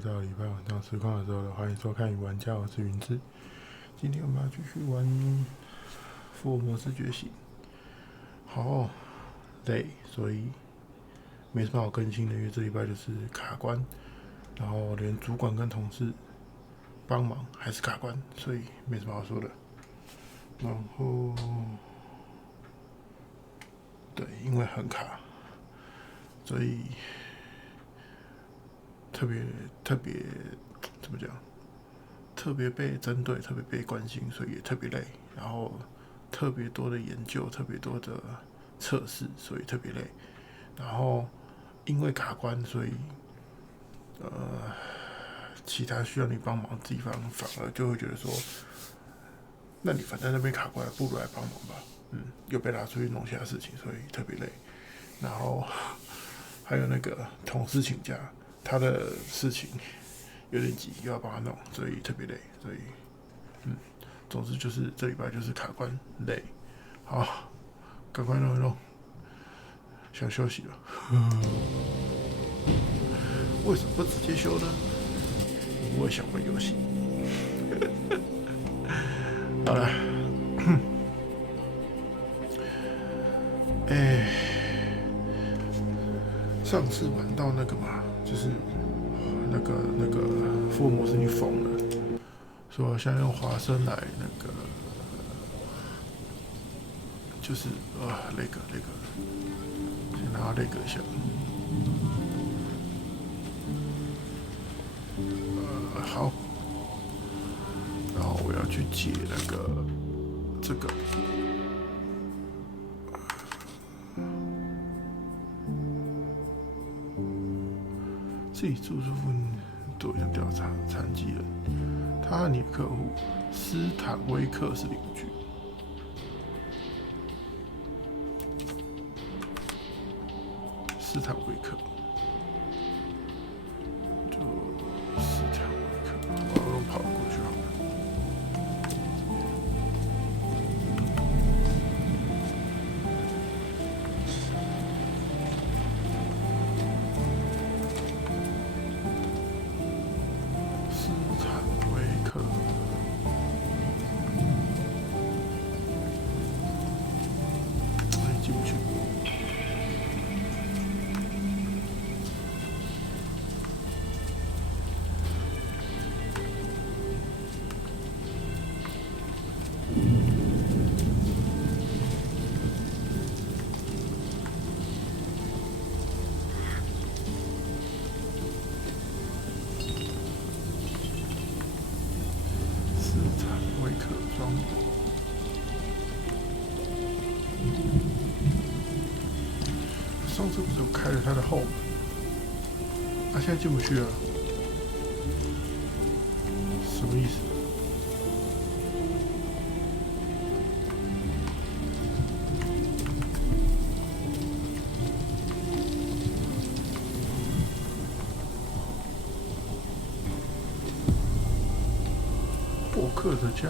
到礼拜晚上实况的时候了，欢迎收看与玩家，我是云志。今天我们要继续玩福尔摩斯觉醒，好累，所以没什么好更新的，因为这礼拜就是卡关，然后连主管跟同事帮忙还是卡关，所以没什么好说的。然后对，因为很卡，所以特别怎么讲？特别被针对，特别被关心，所以也特别累。然后特别多的研究，特别多的测试，所以特别累。然后因为卡关，所以其他需要你帮忙的地方，反而就会觉得说，那你反正那边卡关了，不如来帮忙吧。又被拉出去弄其他事情，所以特别累。然后还有那个同事请假，他的事情有点急，又要帮他弄，所以特别累。所以，总之就是这礼拜就是卡关累。好，赶快弄一弄，想休息了。为什么不直接休呢？因为想玩游戏。好了，上次玩到那个嘛，就是那个福尔摩斯你疯了，说现在用华生来那个，就是那个，先拿那个一下。好，然后我要去解那个这个。自己住宿附近做一项调查，残疾人，他和你的客户斯坦威克是邻居。斯坦威克，就斯坦威克，我跑过去好了。进不去。斯坦威克庄。上次不是有开了他的后门，现在进不去了，什么意思？博客的家。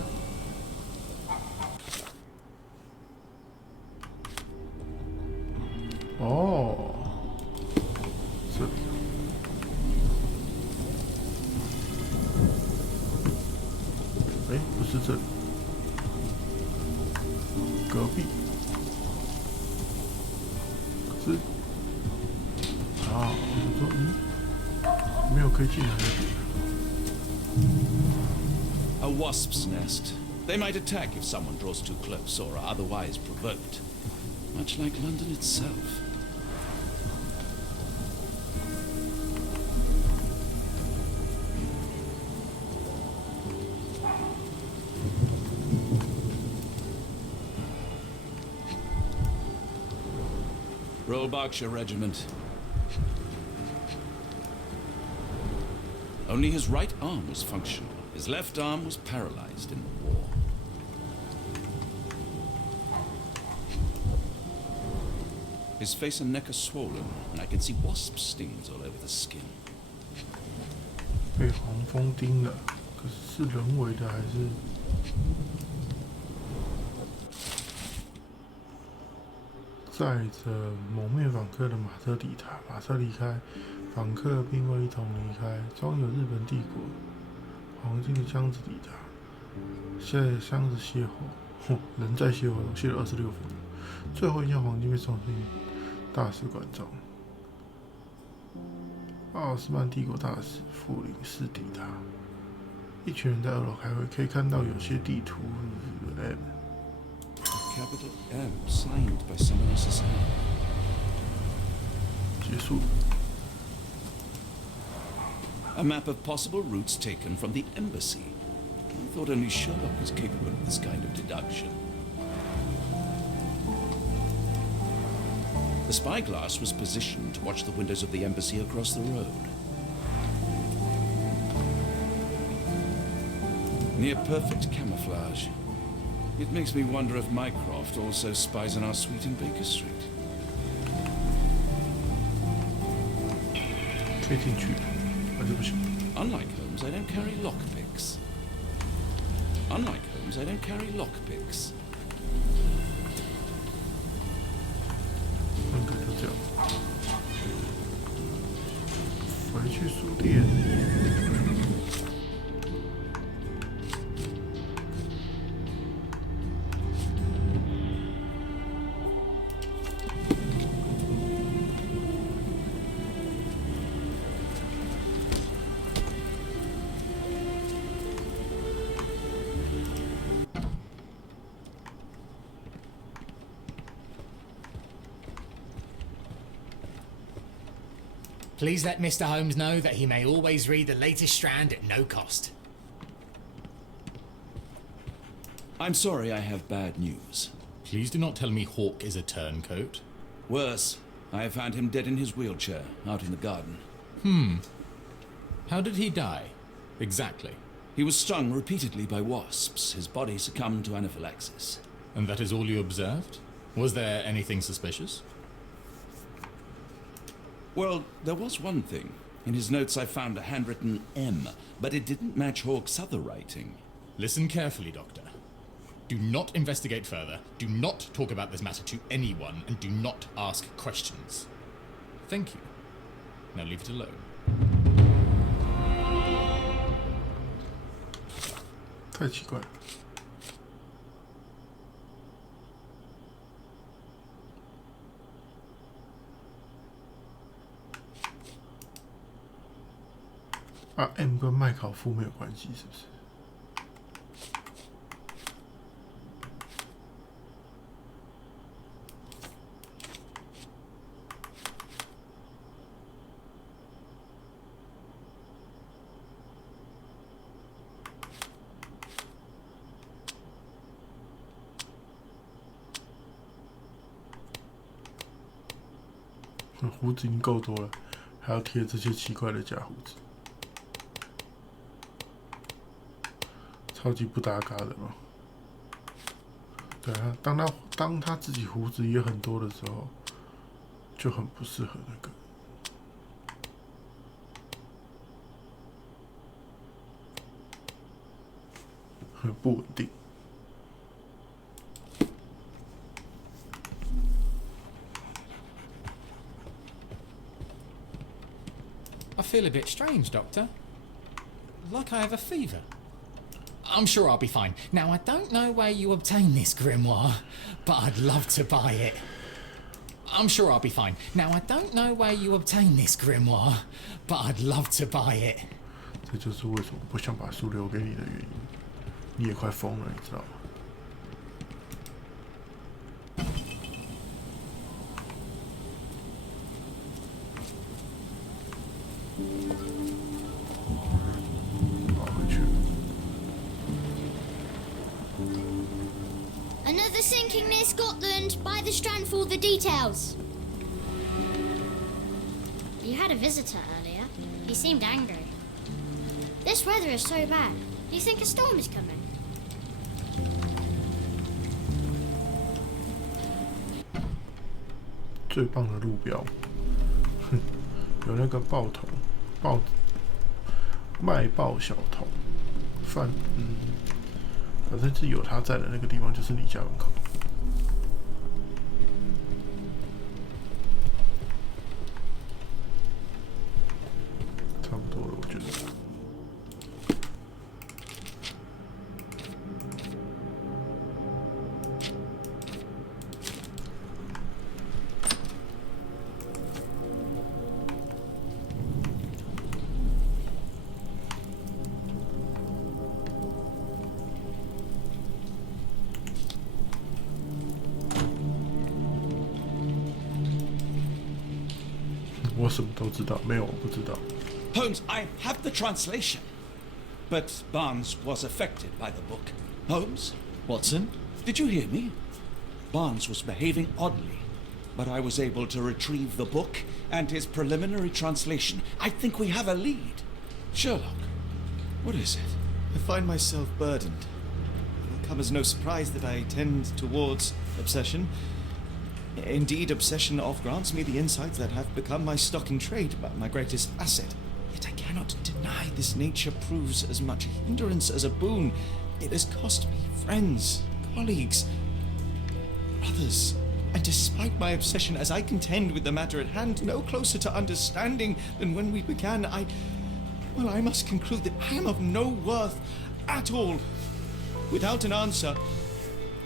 哦，这里。不是这里，隔壁。可是，我说，没有可以进来的地方。A wasp's nest. They might attack if someone draws too close or are otherwise provoked. Much like London itself. Royal Berkshire Regiment. Only his right arm was functional. His left arm was paralyzed in the war. His face and neck are swollen, and I can see wasp stings all over the skin. 被黄蜂叮了，可是是人为的还是？载着蒙面访客的马车抵达，马车离开，访客并未一同离开，装有日本帝国黄金的箱子抵达。现在箱子卸后，人在卸后卸了26分钟，最后一箱黄金被送进大使馆中。奥斯曼帝国大使傅林士抵达，一群人在2楼开会，可以看到有些地图 M。 Capital M signed by someone else's hand. 结束。A map of possible routes taken from the embassy. I thought only Sherlock was capable of this kind of deduction. The spyglass was positioned to watch the windows of the embassy across the road. Near perfect camouflage. It makes me wonder if Mycroft also spies on our suite in Baker Street. 可以进去，还是不行。 Unlike Holmes, I don't carry lockpicks. Unlike Holmes, I don't carry lockpicks. 应该就这样。回去书店。Please let Mr. Holmes know that he may always read the latest Strand at no cost. I'm sorry, I have bad news. Please do not tell me Hawke is a turncoat. Worse, I have found him dead in his wheelchair, out in the garden. How did he die? Exactly. He was stung repeatedly by wasps. His body succumbed to anaphylaxis. And that is all you observed? Was there anything suspicious? Well, there was one thing. In his notes I found a handwritten M, but it didn't match Hawke's other writing. Listen carefully, Doctor. Do not investigate further, do not talk about this matter to anyone, and do not ask questions. Thank you. Now leave it alone. 太奇怪了。啊 ，M 跟麦考夫没有关系，是不是？胡子已经够多了，还要贴这些奇怪的假胡子，超级不搭嘎的嘛。对啊，当他自己胡子也很多的时候，就很不适合那个。很不稳定。I feel a bit strange, Doctor. Like I have a fever. I'm sure I'll be fine. Now, I don't know where you obtained this grimoire, but I'd love to buy it. I'm sure I'll be fine. Now, I don't know where you obtained this grimoire, but I'd love to buy it. 这就是为什么不想把书留给你的原因。你也快疯了，你知道吗？Another sinking near Scotland. Buy the Strand for all the details. You had a visitor earlier. He seemed angry. This weather is so bad. Do you think a storm is coming? 最棒的路标，有那个报童、卖报小童、反正是有他在的那个地方，就是你家门口。我什么都知道，没有我不知道。 Holmes, I have the translation. But Barnes was affected by the book. Holmes? Watson? Did you hear me? Barnes was behaving oddly, but I was able to retrieve the book and his preliminary translation. I think we have a lead. Sherlock, what is it? I find myself burdened. It will come as no surprise that I tend towards obsession. Indeed, obsession oft grants me the insights that have become my stock in trade, my greatest asset. Yet I cannot deny this nature proves as much a hindrance as a boon. It has cost me friends, colleagues, brothers. And despite my obsession, as I contend with the matter at hand, no closer to understanding than when we began, I must conclude that I am of no worth at all. Without an answer,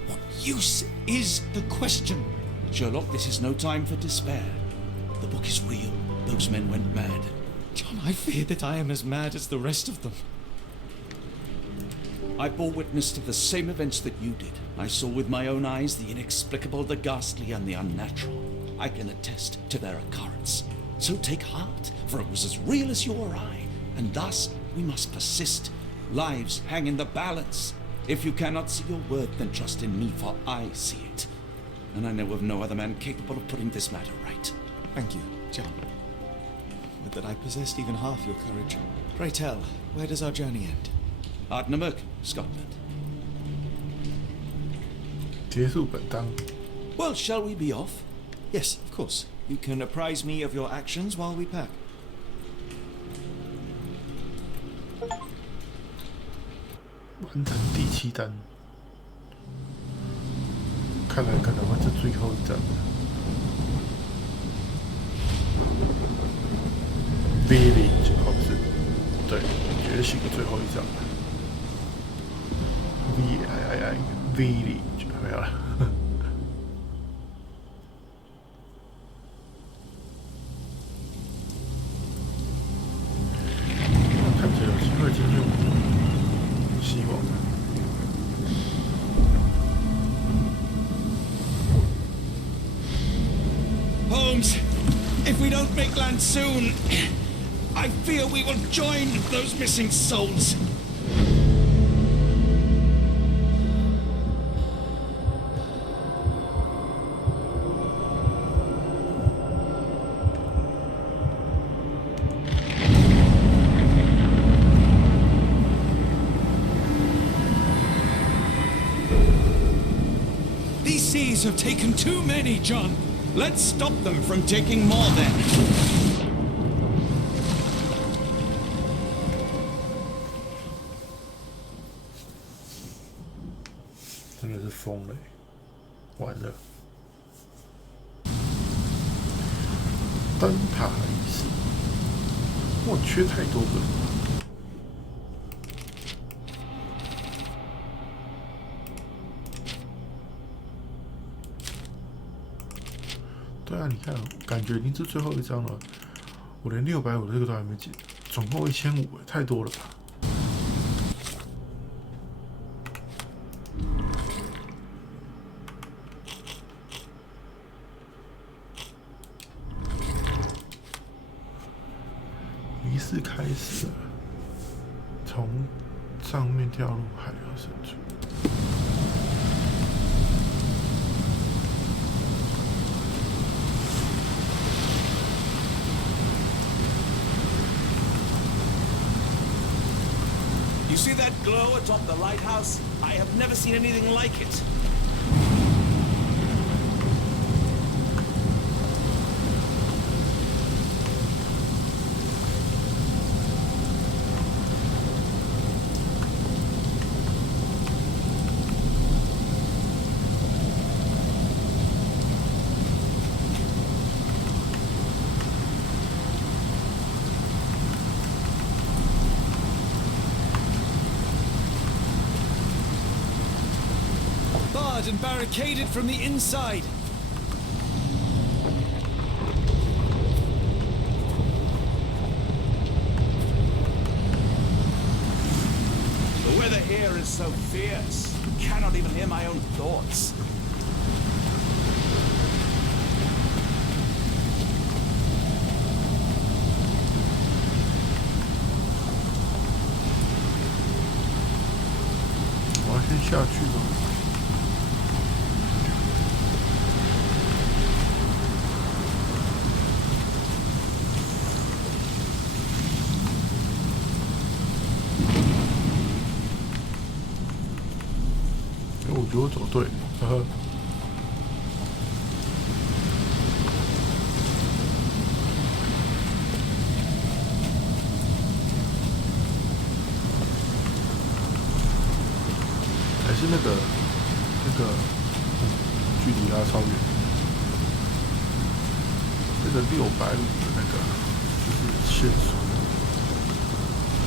what use is the question? Sherlock, this is no time for despair. The book is real. Those men went mad. John, I fear that I am as mad as the rest of them. I bore witness to the same events that you did. I saw with my own eyes the inexplicable, the ghastly, and the unnatural. I can attest to their occurrence. So take heart, for it was as real as you or I, and thus we must persist. Lives hang in the balance. If you cannot see your worth, then trust in me, for I see it. And I know of no other man capable of putting this matter right. Thank you, John. Would that I possessed even half your courage. Pray tell, where does our journey end? Ardnamurk, Scotland. 结束本章。 Well, shall we be off? Yes, of course. You can apprise me of your actions while we pack. 完成第7单，看来可能会是最后一站了。Village 哦不是，对，觉醒最后一站了。Village 没有了。看起来有机会进入，希望。 Holmes, if we don't make land soon, I fear we will join those missing souls. These seas have taken too many, John. Let's stop them from taking more then. 真的是疯了，完了！灯塔仪式，哇，缺太多个了。对啊，你看，感觉已经是最后一张了，我连650这个都还没解，总共1500，太多了吧？仪式开始了，从上面跳入海洋深处。 You see that glow atop the lighthouse? I have never seen anything like it. Barred and barricaded from the inside. The weather here is so fierce. I cannot even hear my own thoughts. 先下去吧。我觉得我走对，呵呵。还是那个距离它超远，那个600米的那个就是线索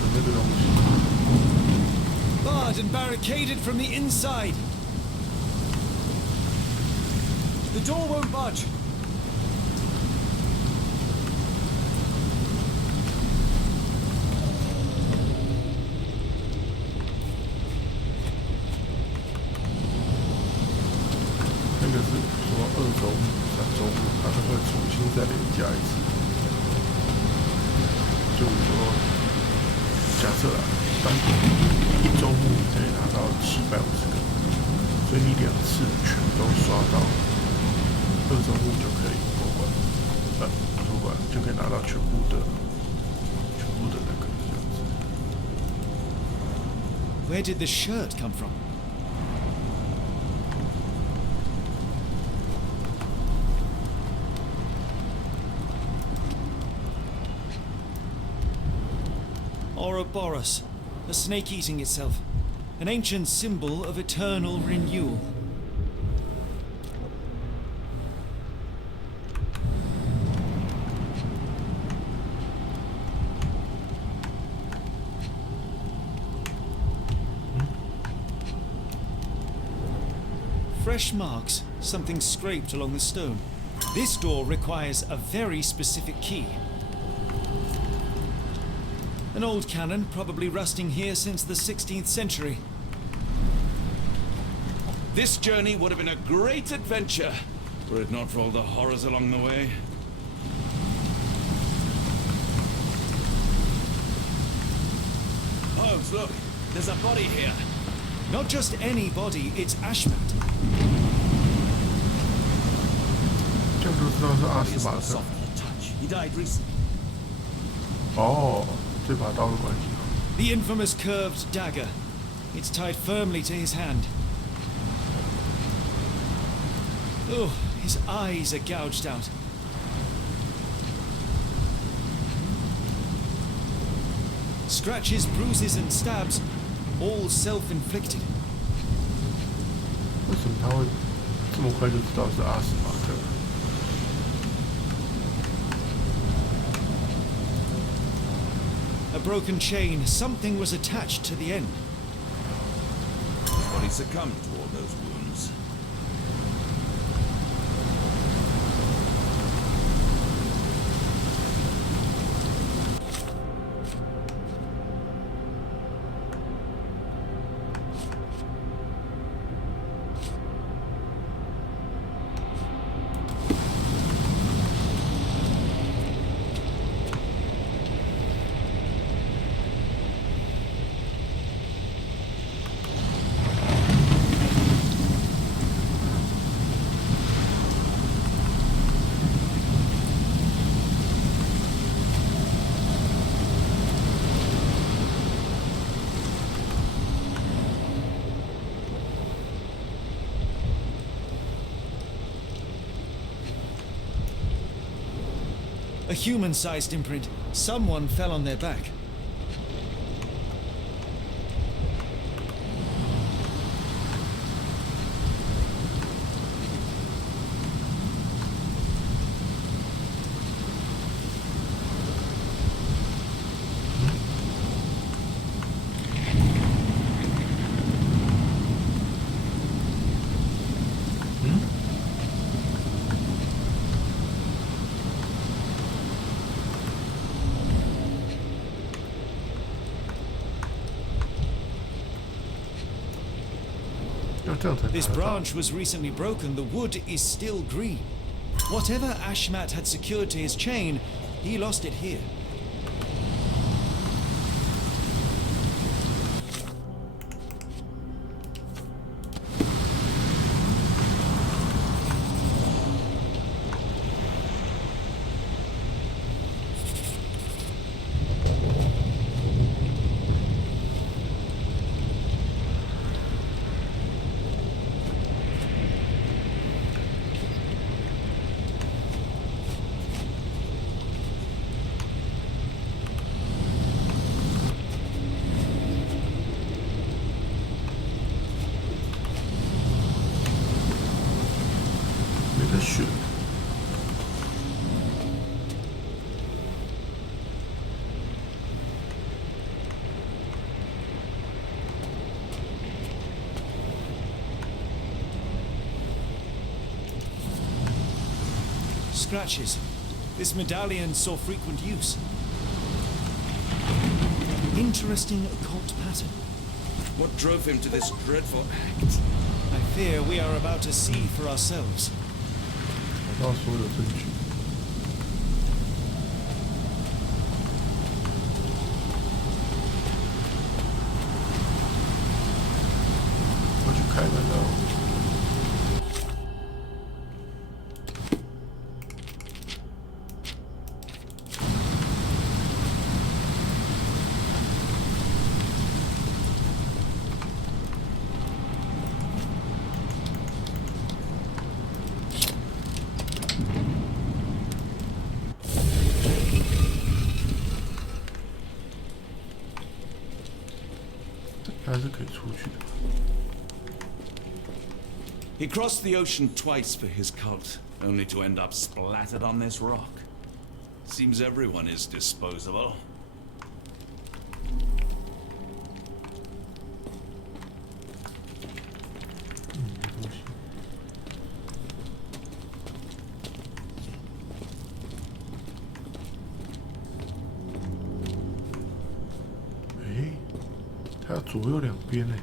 的那个东西。Barred and barricaded from the inside. The door won't budge.那个是说2周目、3周目，它都会重新再连加一次。就是说，假设啊，当1周目你可以拿到750个，所以你2次全都刷到，2周目就可以过关，过关就可以拿到全部的那个这样子。Where did the shirt come from? Ouroboros, a snake eating itself, an ancient symbol of eternal renewal. Fresh marks, something scraped along the stone. This door requires a very specific key. An old cannon, probably rusting here since the 16th century. This journey would have been a great adventure, were it not for all the horrors along the way. Holmes, look, there's a body here. Not just any body, it's Ashmat. 这样就知道是阿斯马 It's 特 not。soft touch. He died recently. 哦，这把刀的关系。 The infamous curved dagger. It's tied firmly to his hand. Oh, his eyes are gouged out. Scratches, bruises, and stabs, all self-inflicted. 为什么他会这么快就知道是阿斯马特？ A broken chain. Something was attached to the end. His body succumbed to all those wounds. A human-sized imprint. Someone fell on their back. This branch was recently broken. The wood is still green. Whatever Ashmat had secured to his chain, he lost it here. Scratches. This medallion saw frequent use. Interesting occult pattern. What drove him to this dreadful act? I fear we are about to see for ourselves. 找到所有证据。我去开门了。还是可以出去的。He crossed the ocean twice for his cult, only to end up splattered on this rock. Seems everyone is disposable. Eh, 它要左右两边呢。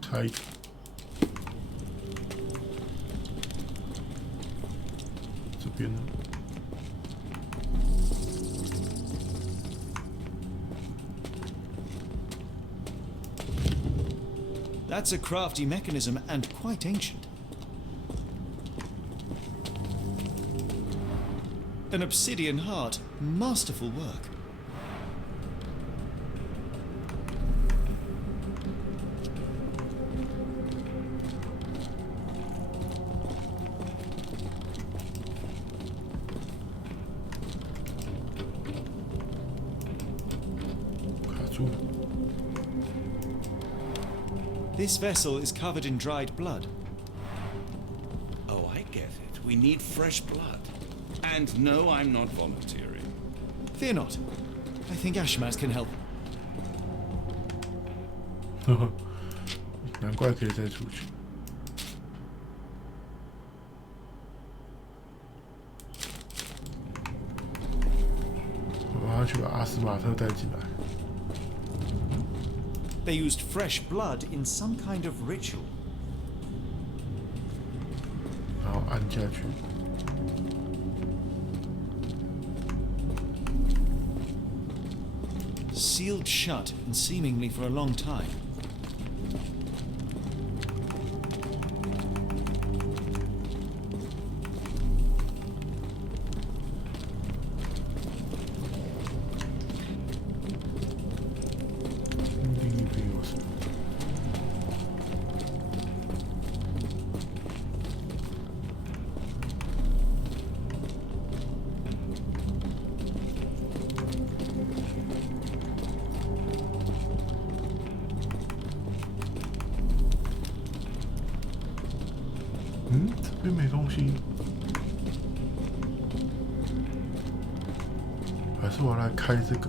差一点。这边呢？ That's a crafty mechanism and quite ancient. An obsidian heart, masterful work. This vessel is covered in dried blood. Oh, I get it. We need fresh blood. And no, I'm not volunteering. Fear not. I think Ashmaz can help. 难怪可以再出去。我要去把阿斯马特带进来。 They used fresh blood in some kind of ritual. 然后按下去。 Sealed shut and seemingly for a long time.嗯，这边没东西，还是我来开这个。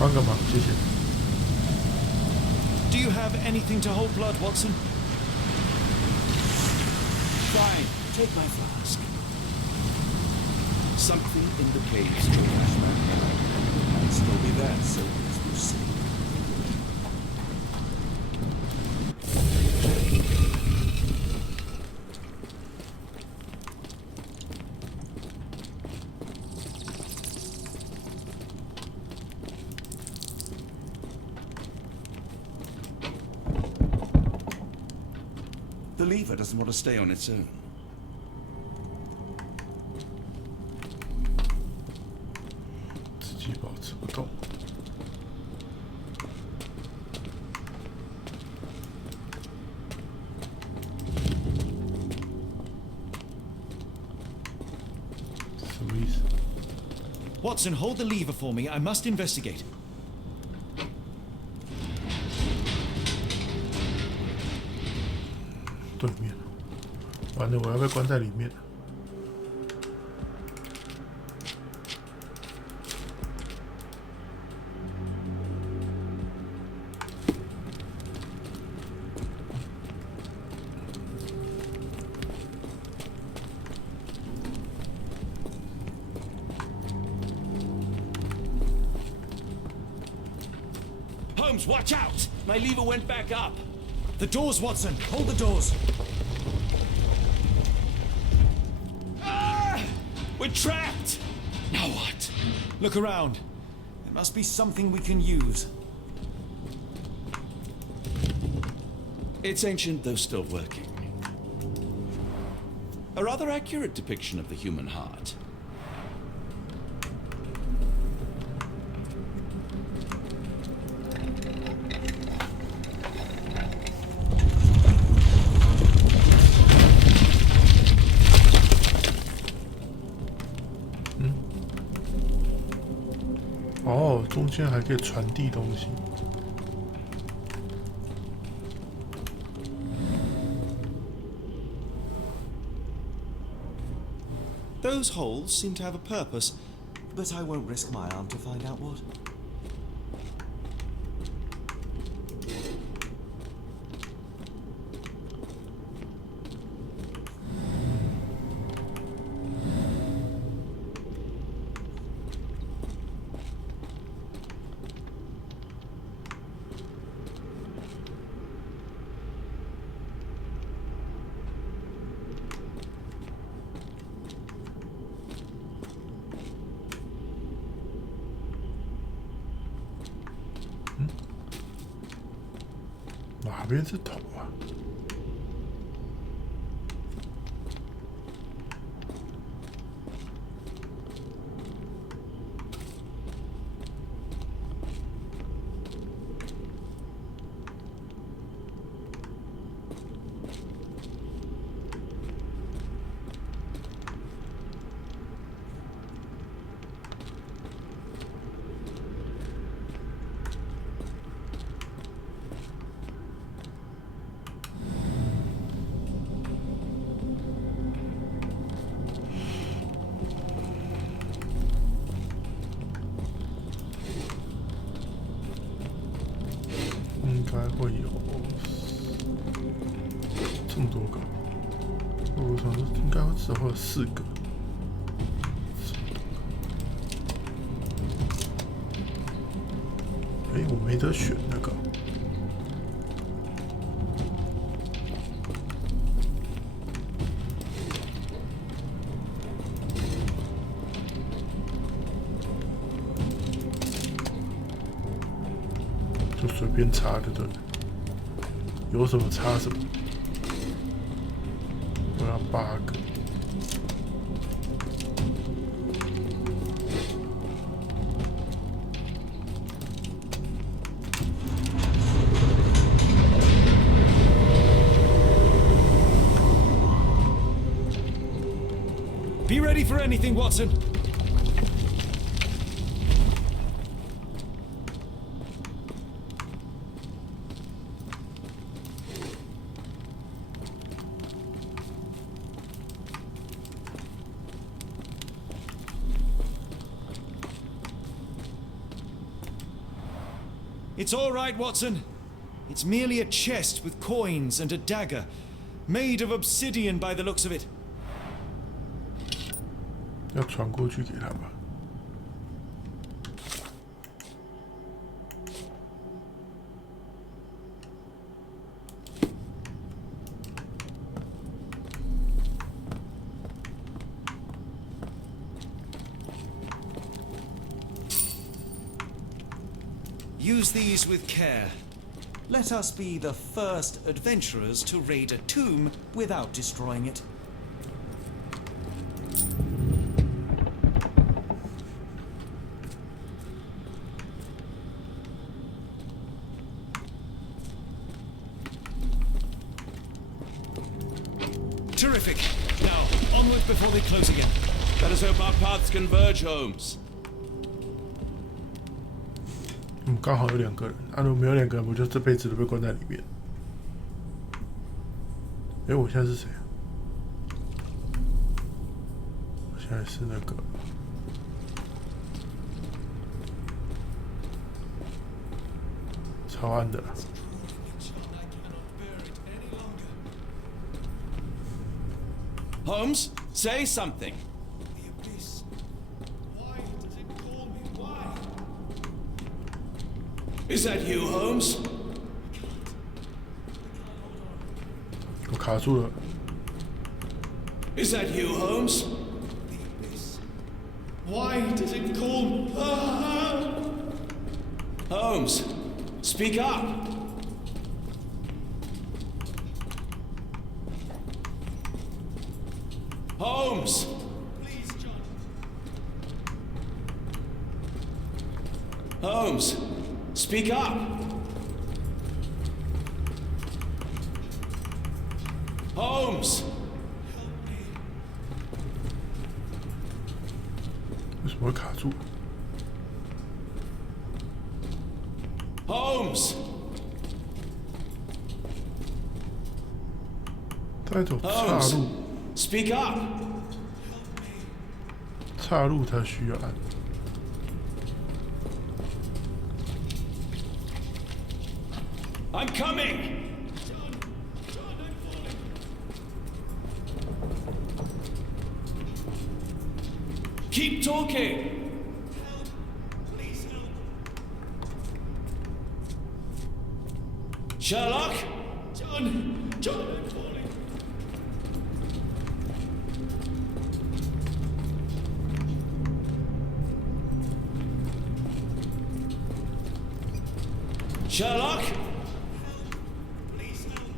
帮个忙，谢谢。 Do you have anything to hold blood, Watson? Fine, take my flask. Something in the caves to wash my hair. Might still be there, so as you see. The lever doesn't want to stay on its own. Watson, hold the lever for me. I must investigate. 对面，完了，我要被关在里面。Holmes, watch out! My lever went back up. The doors, Watson. Hold the doors. Ah! We're trapped! Now what? Look around. There must be something we can use. It's ancient, though still working. A rather accurate depiction of the human heart.哦，中间还可以传递东西。Those holes seem to have a purpose, but I won't risk my arm to find out what.哪边是头啊？应该会有这么多个，我想说应该至少会有4个。哎，我没得选那个。就随便插的，对，有什么插什么。我要8个。Be ready for anything, Watson. It's all right, Watson. It's merely a chest with coins and a dagger, made of obsidian by the looks of it. 要传过去给他吧。Use these with care. Let us be the first adventurers to raid a tomb without destroying it. Terrific. Now, onward before they close again. Let us hope our paths converge, Holmes. 刚好有2个人，如果没有2个人，我就这辈子都被关在里面。我现在是谁啊？我现在是那个超安的啦。Holmes, say something. The abyss. Why does it call me? Why? Is that you, Holmes? 我卡住了。 Is that you, Holmes? The abyss. Why does it call me? Holmes, speak up. Holmes! Please, John. Holmes, speak up. Holmes! 为什么会卡住？ Holmes! 他在走岔 Holmes! 路， Speak up! 岔路才需要按。 I'm coming! Keep talking! Please help. Sherlock? John, I'm falling. Sherlock? Please help.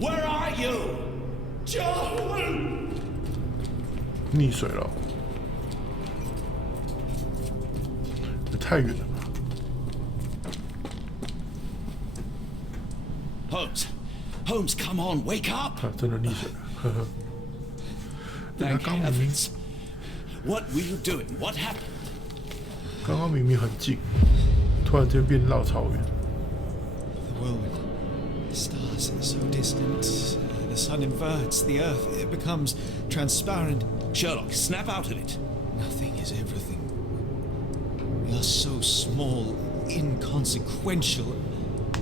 Where are you? John! 溺水了，也太远了吧？ Holmes! Holmes, come on, wake up! 真的溺水了，呵呵。他 Thank 刚明明 heavens. What were you doing? What happened? 刚刚明明很近，突然间变绕超远。 The whirlwind. The stars are so distant. The sun inverts the earth. It becomes transparent. Sherlock, snap out of it. Nothing is everything. We are so small, inconsequential.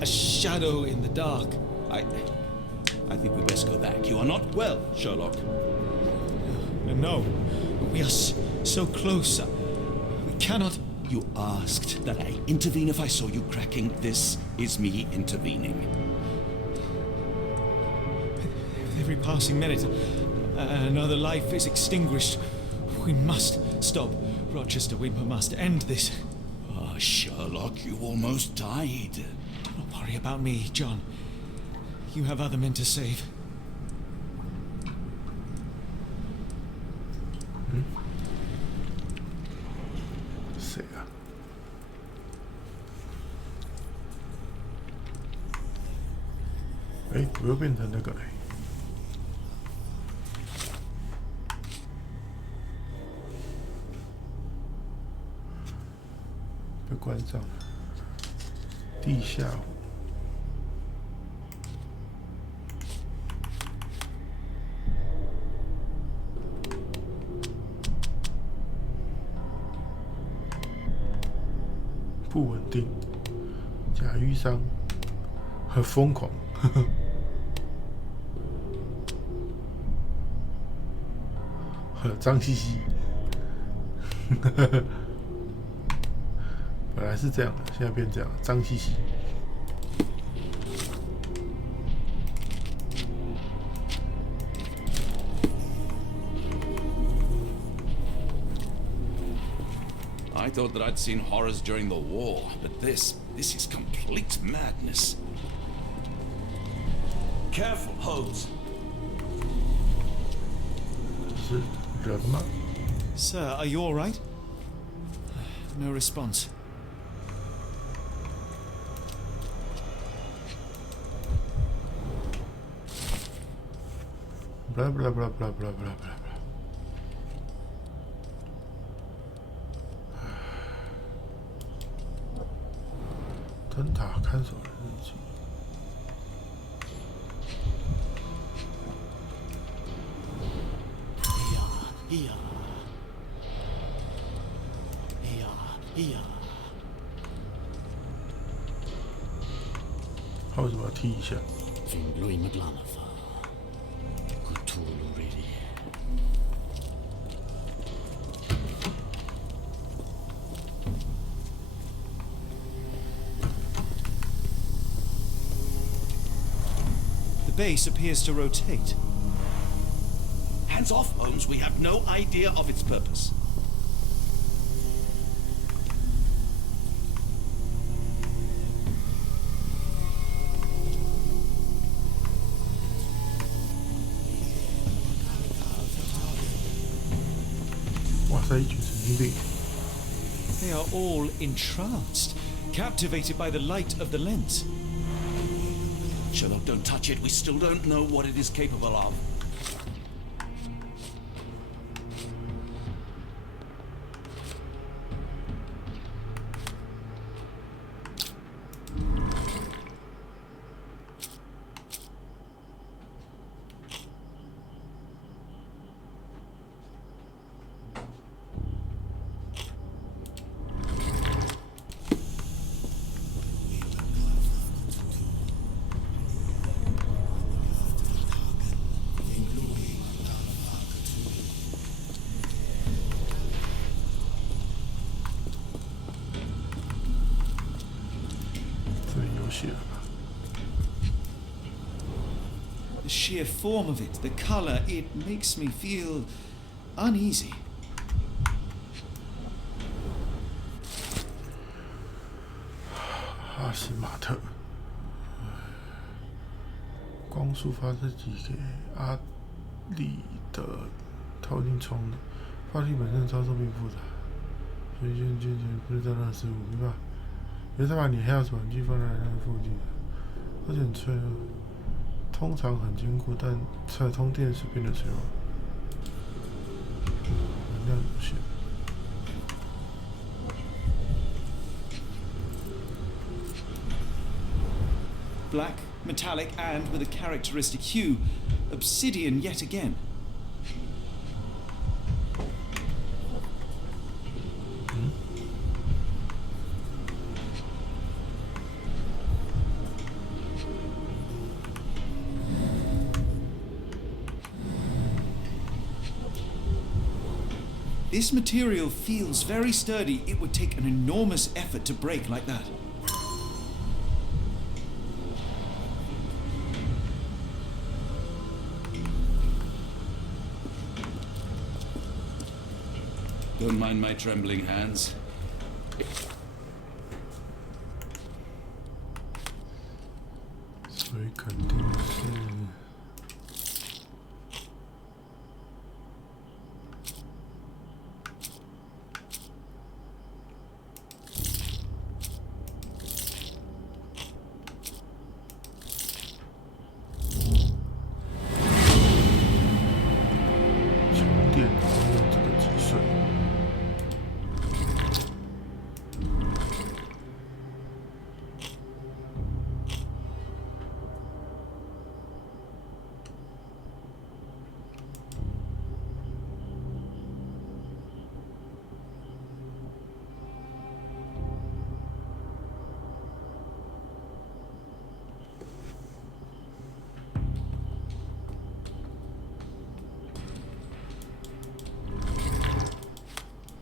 A shadow in the dark. I think we best go back. You are not well, Sherlock. No, we are so close. We cannot. You asked that I intervene if I saw you cracking. This is me intervening. With every passing minute, another life is extinguished. We must stop. Rochester, we must end this. Ah, Sherlock, you almost died. Don't worry about me, John. You have other men to save. 谁啊？我又变成那个嘞。被关上了。地下湖。不稳定，假淤伤，很疯狂，呵呵，脏兮兮，呵呵，本来是这样的，现在变这样，脏兮兮。thought that I'd seen horrors during the war, but this is complete madness. Careful, Holmes. 这是人吗？ Sir, are you all right? No response. blah blah blah blah blah blah blah blah。灯塔看守人日记。他为什么要踢一下？ The base appears to rotate. Hands off, Holmes. We have no idea of its purpose. They are all entranced, captivated by the light of the lens. Sherlock, don't touch it. We still don't know what it is capable of. The sheer form of it, the color, it makes me feel uneasy. 哈斯马特，光速发射机给阿里的透镜充的，发射本身操作并不复杂，所以就不是在那15，明白？别再把你 health 玩具放在那附近，而且很脆弱，通常很坚固，但在通电时变得脆弱，能量有限。 Black, metallic, and with a characteristic hue. Obsidian yet again. This material feels very sturdy. It would take an enormous effort to break like that. Don't mind my trembling hands. 所以肯定是。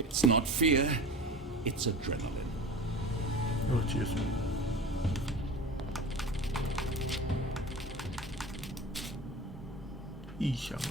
It's not fear, it's adrenaline. 又结束。异响了。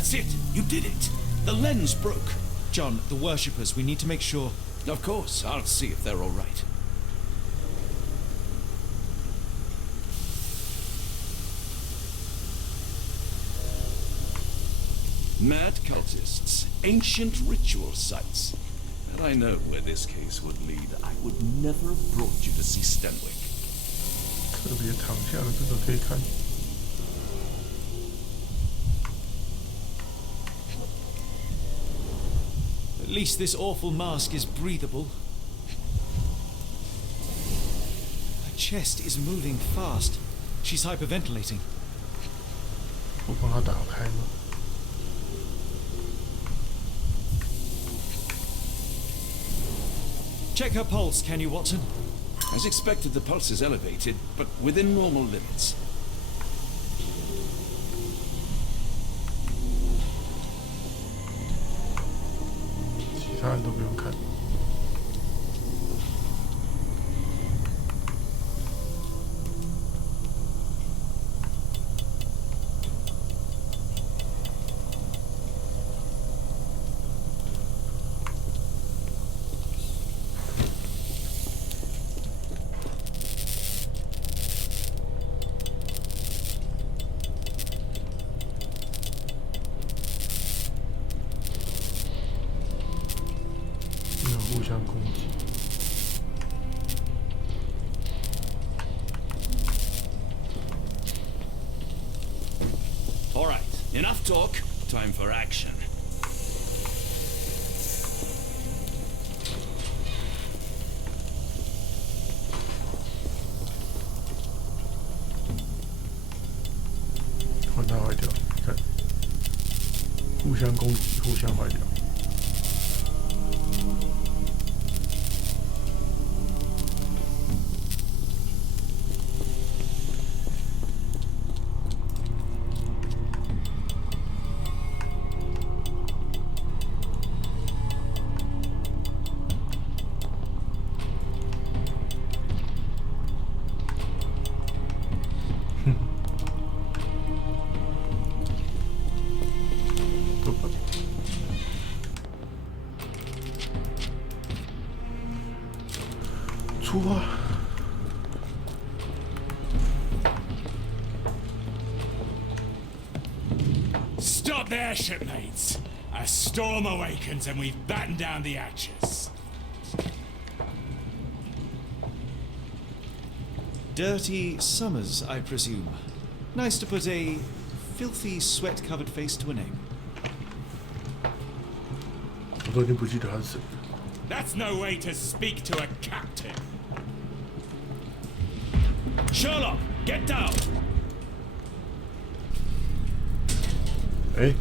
That's it. You did it. The lens broke. John, the worshippers, we need to make sure. Of course, I'll see if they're all right. Mad cultists, ancient ritual sites. Had I known where this case would lead, I would never have brought you to see Stenwick. 特别躺下的这个可以看。At least this awful mask is breathable. Her chest is moving fast. She's hyperventilating. 我帮他打开吗？ Check her pulse, can you, Watson? As expected, the pulse is elevated, but within normal limits. 其他人都不用看。没有互相攻击。 All right, enough talk. Time for action.换它坏掉，看，互相攻击，互相坏掉。都不出发。 Stop there, shipmates. A storm awakens and we've battened down the hatches. Dirty Summers, I presume. Nice to put a filthy, sweat-covered face to a name. 我都已经不记得他是谁了。 That's no way to speak to a captain. Sherlock, get down. 哎，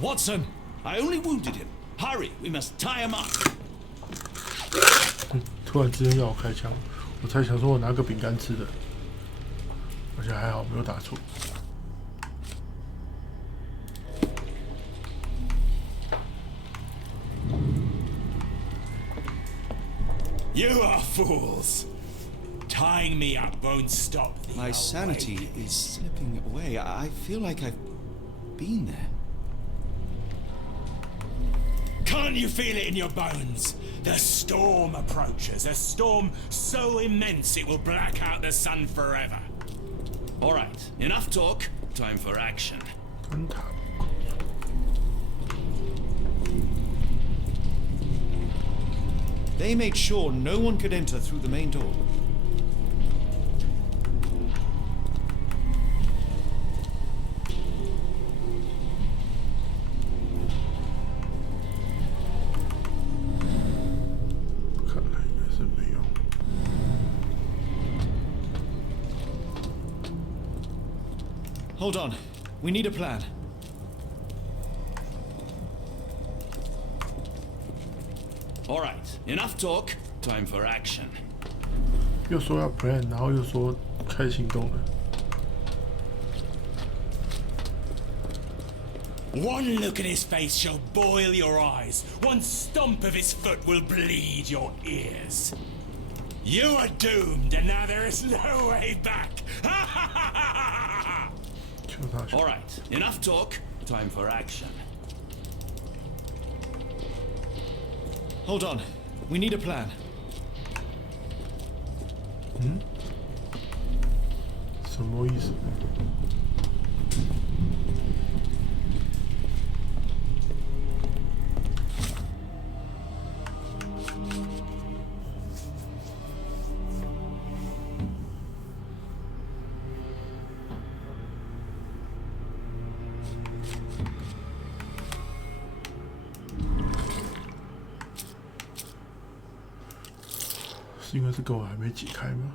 Watson! I only wounded him. Hurry, we must tie him up. 突然之间要我开枪，我才想说我拿个饼干吃的，而且还好没有打错。 You are fools. Tying me up won't stop the My sanity is slipping away. I feel like I've been there. Can't you feel it in your bones? The storm approaches. A storm so immense it will black out the sun forever. All right, enough talk. Time for action. 灯塔 They made sure no one could enter through the main door. Hold on. We need a plan. All right, enough talk. Time for action. 又说要 plan， 然后又说开行动了。 One look at his face shall boil your eyes. One stomp of his foot will bleed your ears. You are doomed, and now there is no way back. 就他去 All right, enough talk. Time for action. Hold on. We need a plan. 什么意思？是因为这个我还没解开吗？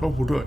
哦，不对。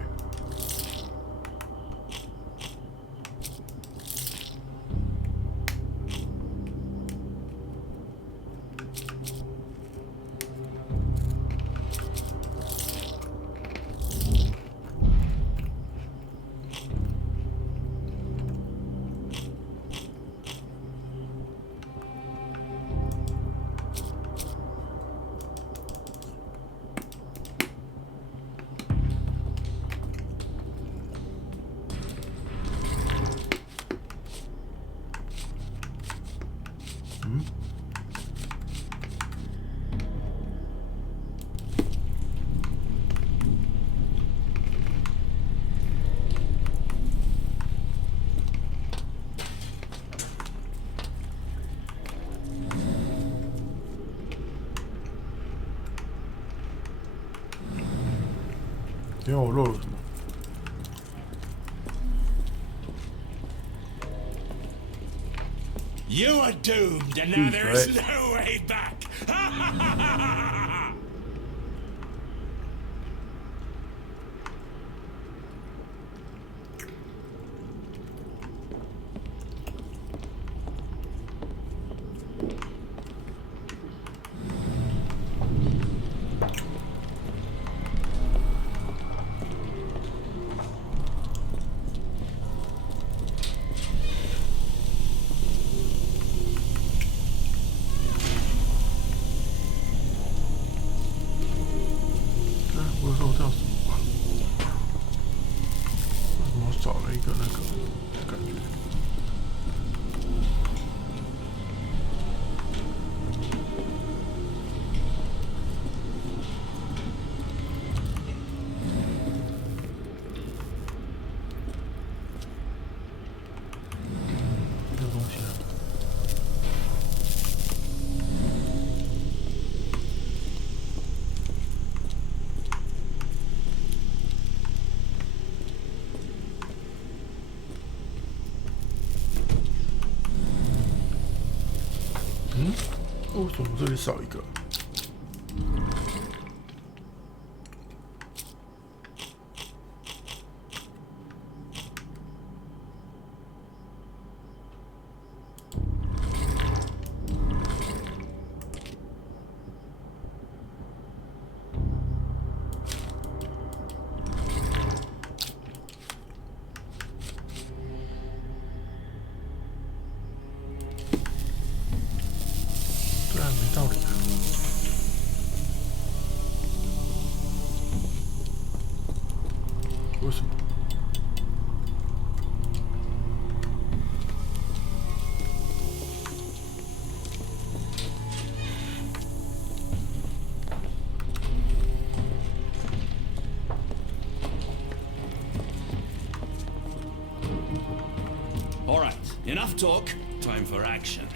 因为我漏了什么？ You are doomed, and now there is no way back. 我漏掉什么吧？为什么我少了一个那个感觉？这个东西呢？ 为什么这里少一个？对啊，没道理啊！为什么？ All right, enough talk. Time for action.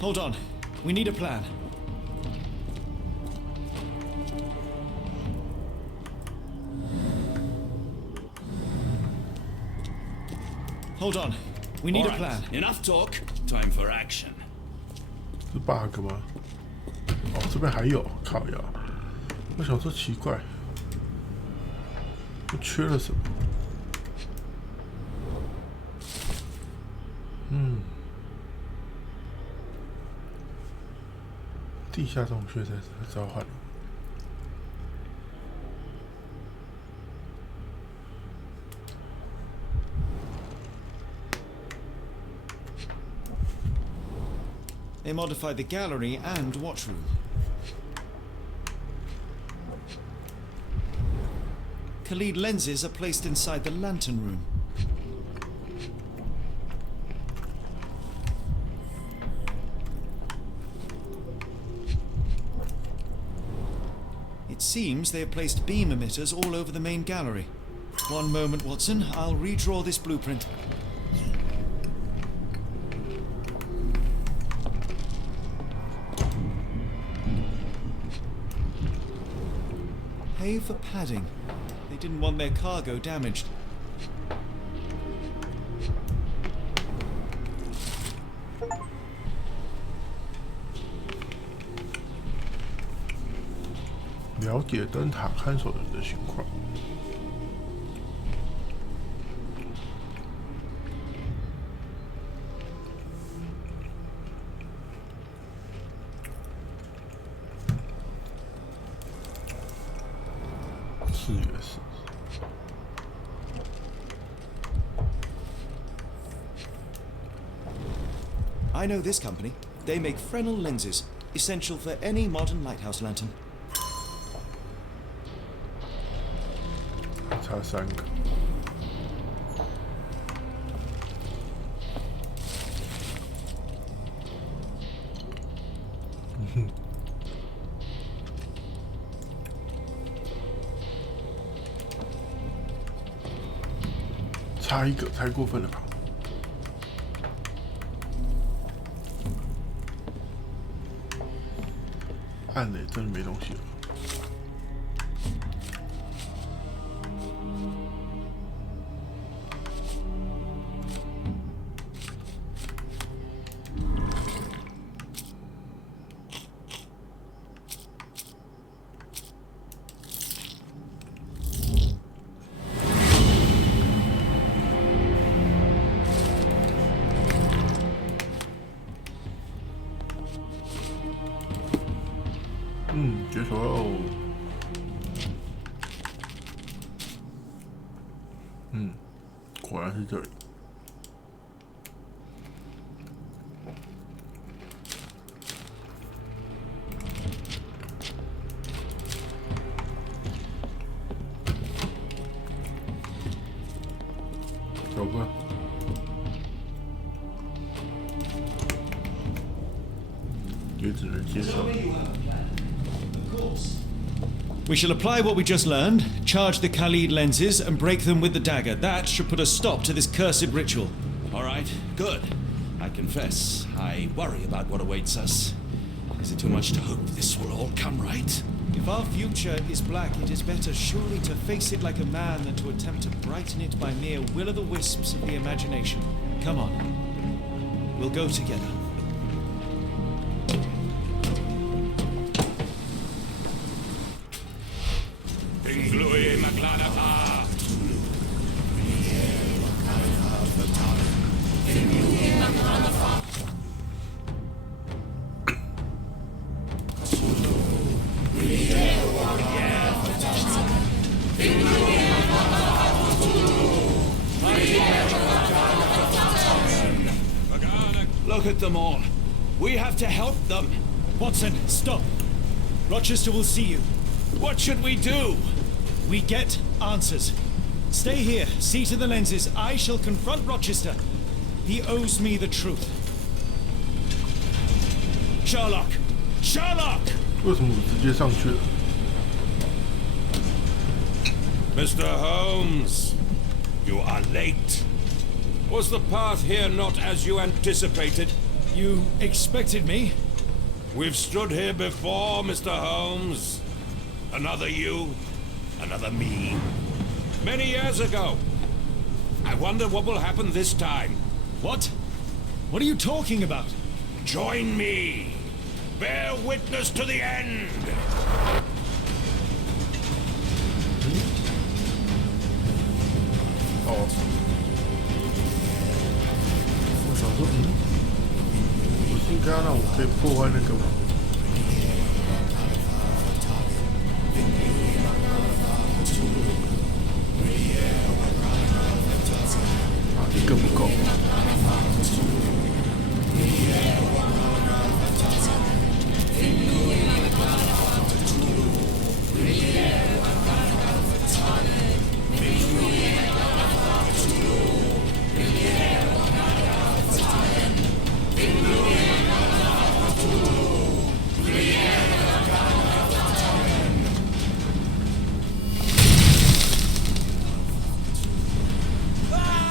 Hold on. We need a plan. Hold on. We need All a right, plan. enough talk. Time for action. 是 bug 吗？哦，这边还有，靠呀！我想说奇怪，我缺了什么？地下洞穴在召唤了。They modified the gallery and watchroom. Khalid lenses are placed inside the lantern room. It seems they have placed beam emitters all over the main gallery. One moment, Watson. I'll redraw this blueprint. Pay for padding. They didn't want their cargo damaged.了解灯塔看守人的情况。4月10日。I know this company. They make Fresnel lenses, essential for any modern lighthouse lantern. 差3个。差1个，太过分了吧？暗了，真的没东西了。解锁喽！果然是这里。走吧。也只能接受。We shall apply what we just learned, charge the Khalid lenses, and break them with the dagger. That should put a stop to this cursed ritual. All right, good. I confess, I worry about what awaits us. Is it too much to hope this will all come right? If our future is black, it is better surely to face it like a man than to attempt to brighten it by mere will-o'-the-wisps of the imagination. Come on. We'll go together. Look at them all. We have to help them. Watson, stop. Rochester will see you. What should we do? We get answers. Stay here, see to the lenses. I shall confront Rochester. He owes me the truth. Sherlock! Sherlock! 为什么我直接上去了？ Mr. Holmes, you are late. Was the path here not as you anticipated? You expected me? We've stood here before, Mr. Holmes. Another you, another me. Many years ago. I wonder what will happen this time. What? What are you talking about? Join me. Bear witness to the end. 哦，我想说，不是应该让我可以破坏那个吗？啊，一个不够。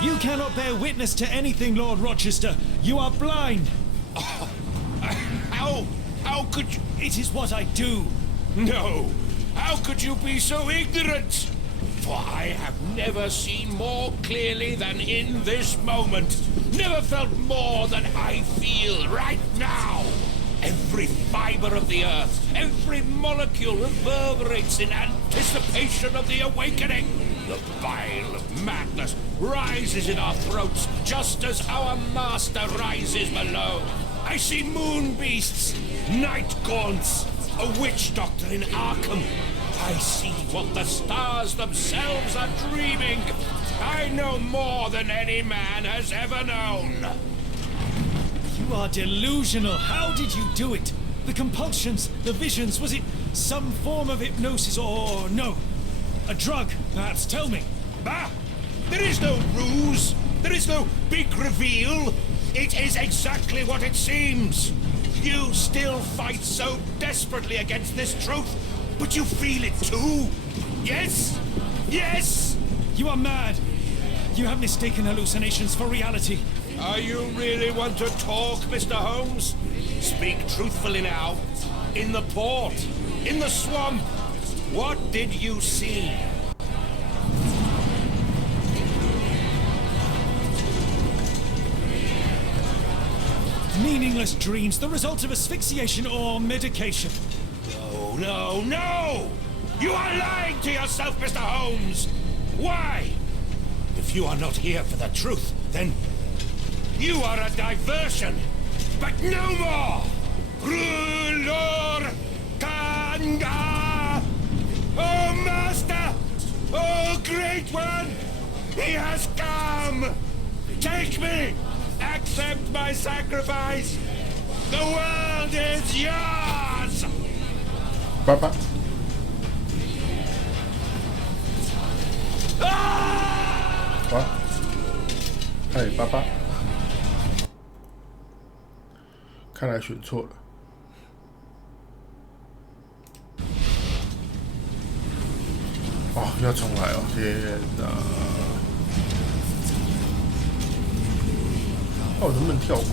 You cannot bear witness to anything, Lord Rochester. You are blind. How could you? It is what I do. No. How could you be so ignorant? For I have never seen more clearly than in this moment. Never felt more than I feel right now. Every fiber of the earth, every molecule reverberates in anticipation of the awakening. The bile of madness rises in our throats just as our master rises below. I see moon beasts, night gaunts, a witch doctor in Arkham. I see what the stars themselves are dreaming. I know more than any man has ever known. You are delusional. How did you do it? The compulsions, the visions, was it some form of hypnosis or no? A drug, perhaps? Tell me. Bah! There is no ruse. There is no big reveal. It is exactly what it seems. You still fight so desperately against this truth, but you feel it too. Yes? Yes? You are mad. You have mistaken hallucinations for reality. Are you really want to talk, Mr. Holmes? Speak truthfully now. In the port, in the swamp, what did you see? Meaningless dreams, the result of asphyxiation or medication. No, no, no! You are lying to yourself, Mr. Holmes! Why? If you are not here for the truth, then you are a diversion, but no more! Ruler Kanga! Oh, Master! Oh, Great One! He has come! Take me! Accept my sacrifice! The world is yours! 爸爸，哇，哎，爸爸，看来选错了。哦，要重来哦！天哪！那我能不能跳过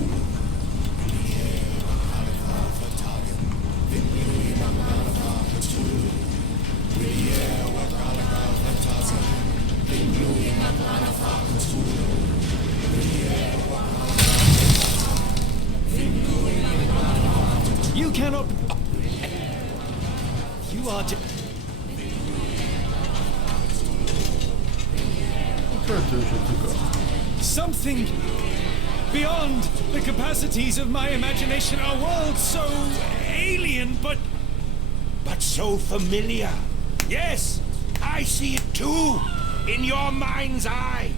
？You cannot... You are... 这只能选这个。 Something beyond the capacities of my imagination. A world so alien, but so familiar. Yes, I see it too, in your mind's eye.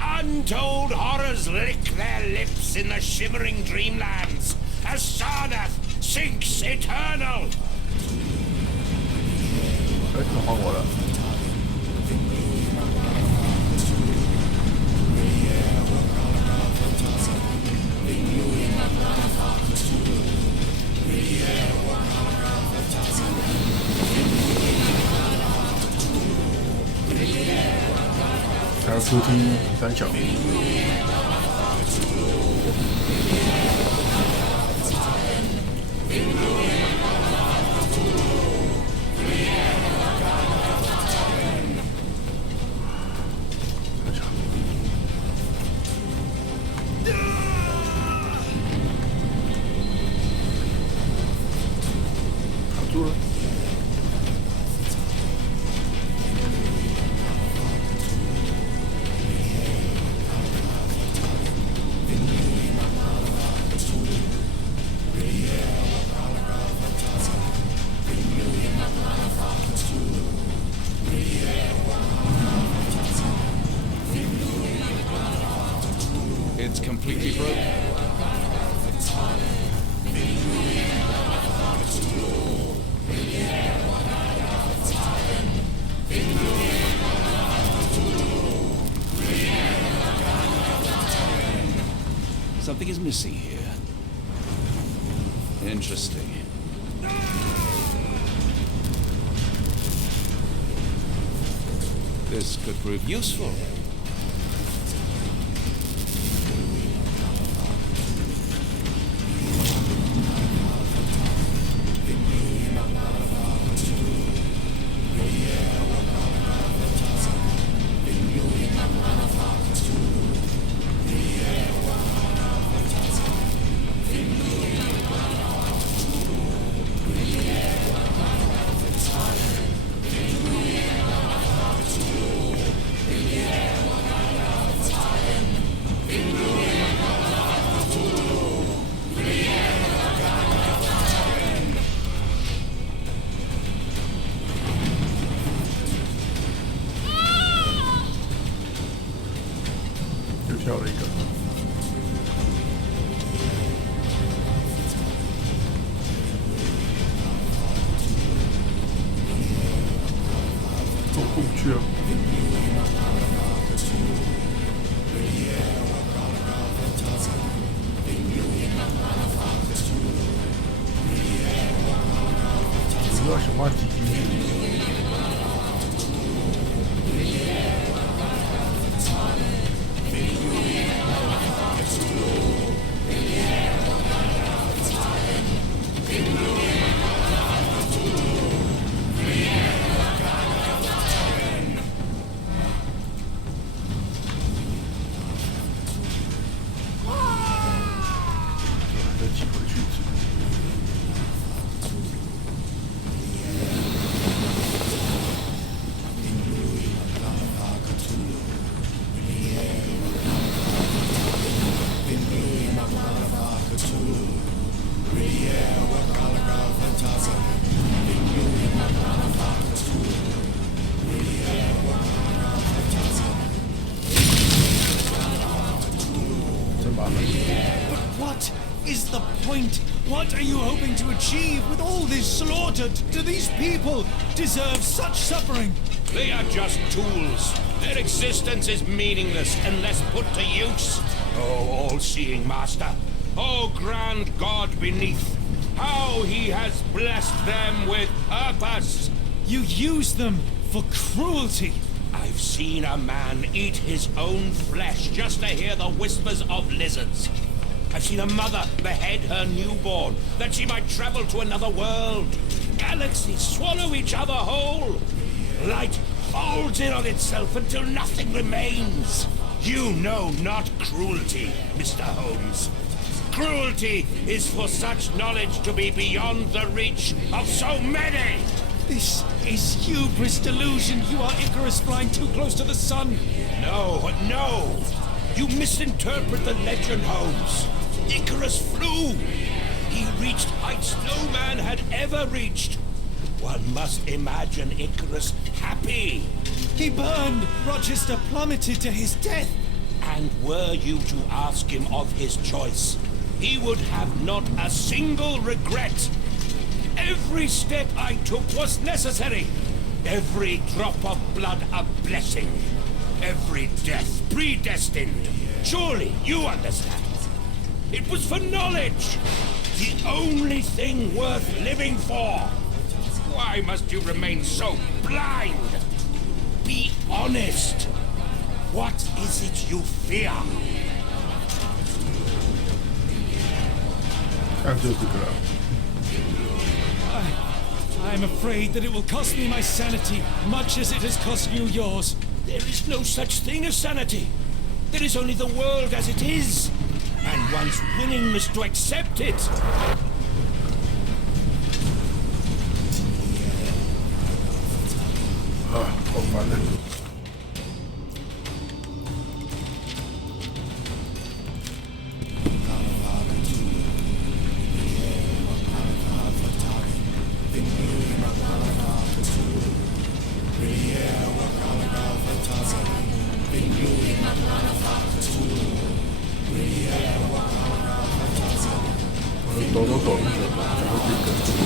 Untold horrors lick their lips in the shimmering dreamlands as Sarnath sinks eternal. 哎，他换我了。还要出听三小。卡住了。is missing here. Interesting. This could prove useful.跳了一个。走过去了。我要想办法挤进去。 再挤回去一次。真麻烦。 What is the point? What are you hoping to achieve with all this slaughter? Do these people deserve such suffering? They are just tools. Their existence is meaningless unless put to use. Oh, all-seeing master. Oh, grand God beneath. How he has blessed them with purpose. You use them for cruelty. I've seen a man eat his own flesh just to hear the whispers of lizards. I've seen a mother behead her newborn that she might travel to another world. Galaxies swallow each other whole. Light folds in on itself until nothing remains. You know not cruelty, Mr. Holmes. Cruelty is for such knowledge to be beyond the reach of so many. This is hubris delusion. You are Icarus flying too close to the sun. No, no. You misinterpret the legend, Holmes. Icarus flew. He reached heights no man had ever reached. One must imagine Icarus happy. He burned. Rochester plummeted to his death. And were you to ask him of his choice, he would have not a single regret. Every step I took was necessary. Every drop of blood a blessing. Every death predestined. Surely you understand. It was for knowledge. The only thing worth living for. Why must you remain so blind? Be honest. What is it you fear? 看就这个了。 I'm afraid that it will cost me my sanity, much as it has cost you yours. There is no such thing as sanity. There is only the world as it is, and one's willingness to accept it.啊，好烦啊！ 抖抖抖一下，然后这个。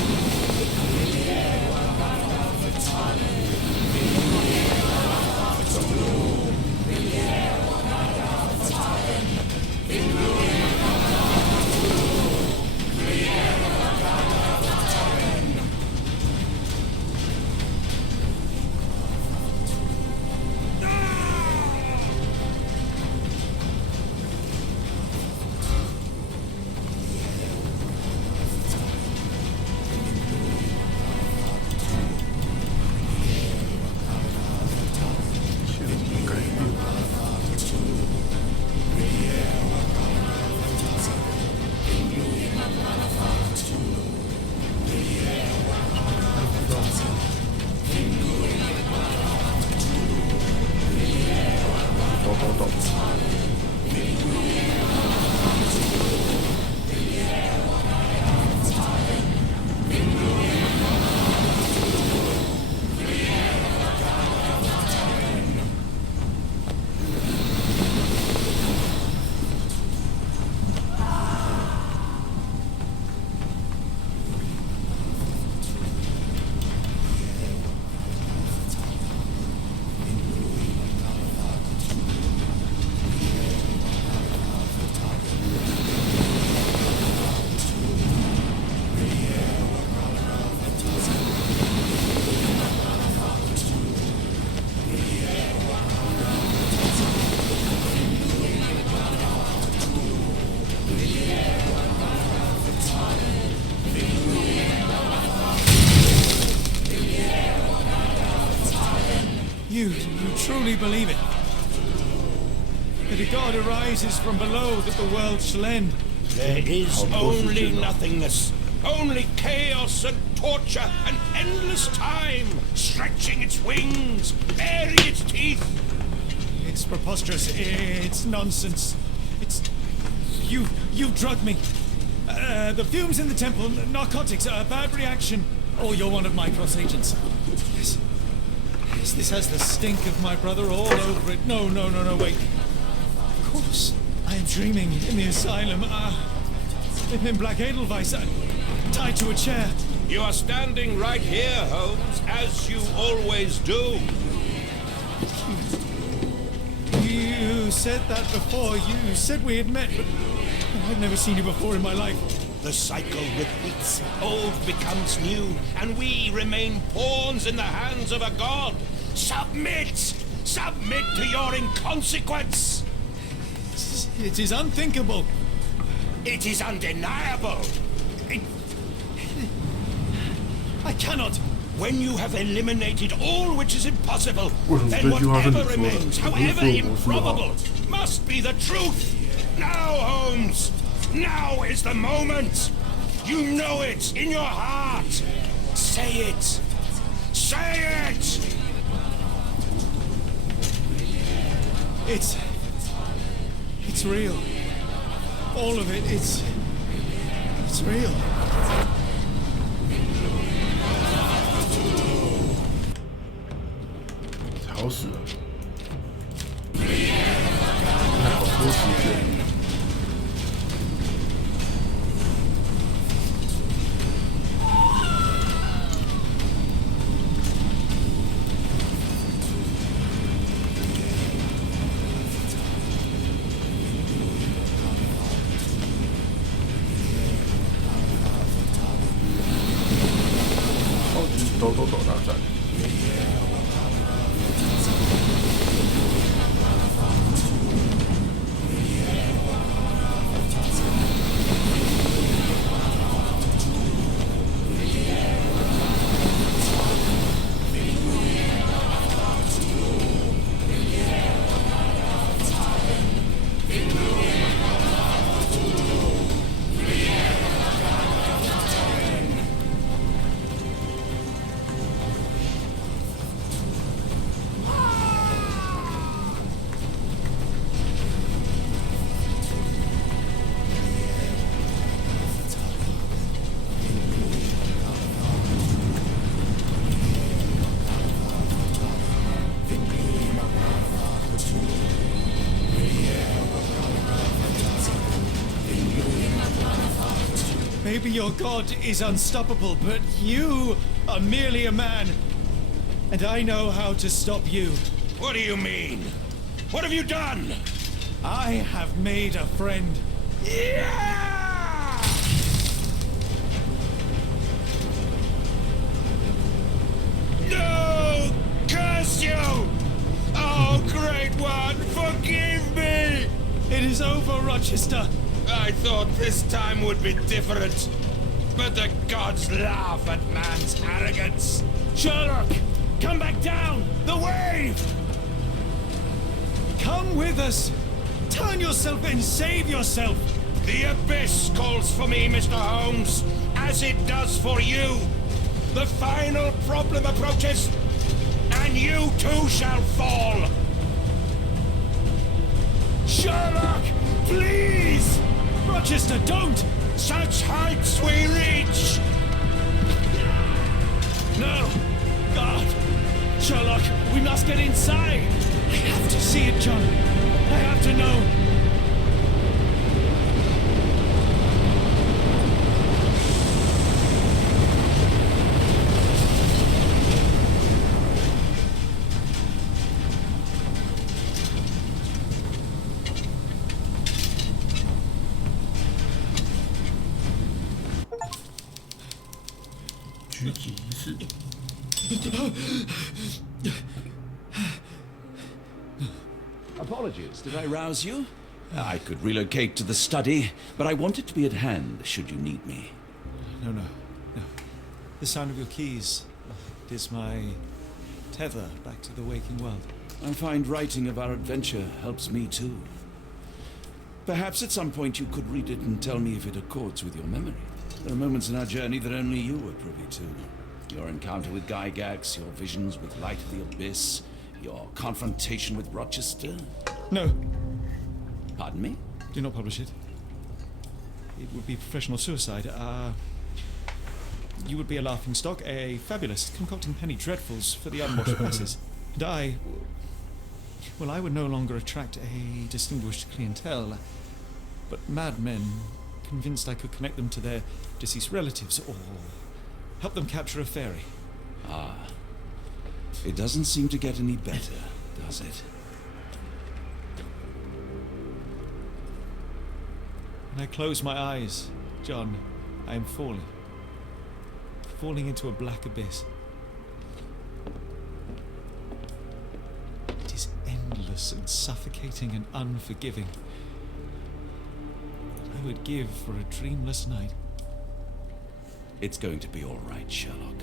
truly believe it? That a god arises from below, that the world shall end? There is only nothingness. Only chaos and torture and endless time, stretching its wings, baring its teeth. It's preposterous. It's nonsense. It's... You've drugged me. The fumes in the temple, narcotics, a bad reaction. Or you're one of my cross agents. Yes. Yes, this has the stink of my brother all over it. No, wait. Of course. I am dreaming in the asylum. In Black Edelweiss, tied to a chair. You are standing right here, Holmes, as you always do. You said that before. You said we had met, but I've never seen you before in my life. The cycle repeats. Old becomes new, and we remain pawns in the hands of a god. Submit! Submit to your inconsequence! It is unthinkable. It is undeniable. I cannot. When you have eliminated all which is impossible, then Did you have whatever any remains, sort of however influence or improbable, must be the truth. Now, Holmes, now is the moment. You know it in your heart. Say it. Say it. It's real. All of it. It's real. 吵死了！还好多时间。超级抖大战。Maybe your god is unstoppable, but you are merely a man. And I know how to stop you. What do you mean? What have you done? I have made a friend. Yeah! No! Curse you! Oh, great one, forgive me! It is over, Rochester. I thought this time would be different. But the gods laugh at man's arrogance. Sherlock, come back down! The wave! Come with us! Turn yourself in, save yourself! The abyss calls for me, Mr. Holmes, as it does for you. The final problem approaches, and you too shall fall. Sherlock, please! Rochester, don't! Such heights we reach! No! God! Sherlock, we must get inside! I have to see it, John! I have to know!狙击仪式。Apologies, did I rouse you? I could relocate to the study, but I wanted to be at hand should you need me. No. The sound of your keys. It is my tether back to the waking world. I find writing of our adventure helps me too. Perhaps at some point you could read it and tell me if it accords with your memory. There are moments in our journey that only you were privy to. Your encounter with Gygax, your visions with Light of the Abyss, your confrontation with Rochester. No, Pardon me? do not publish it. It would be professional suicide. You would be a laughingstock, a fabulist, concocting penny dreadfuls for the unwashed masses. And I would no longer attract a distinguished clientele, but madmen convinced I could connect them to their deceased relatives or help them capture a fairy. Ah. It doesn't seem to get any better, does it? When I close my eyes, John, I am falling. Falling into a black abyss. It is endless and suffocating and unforgiving. What I would give for a dreamless night. It's going to be all right, Sherlock.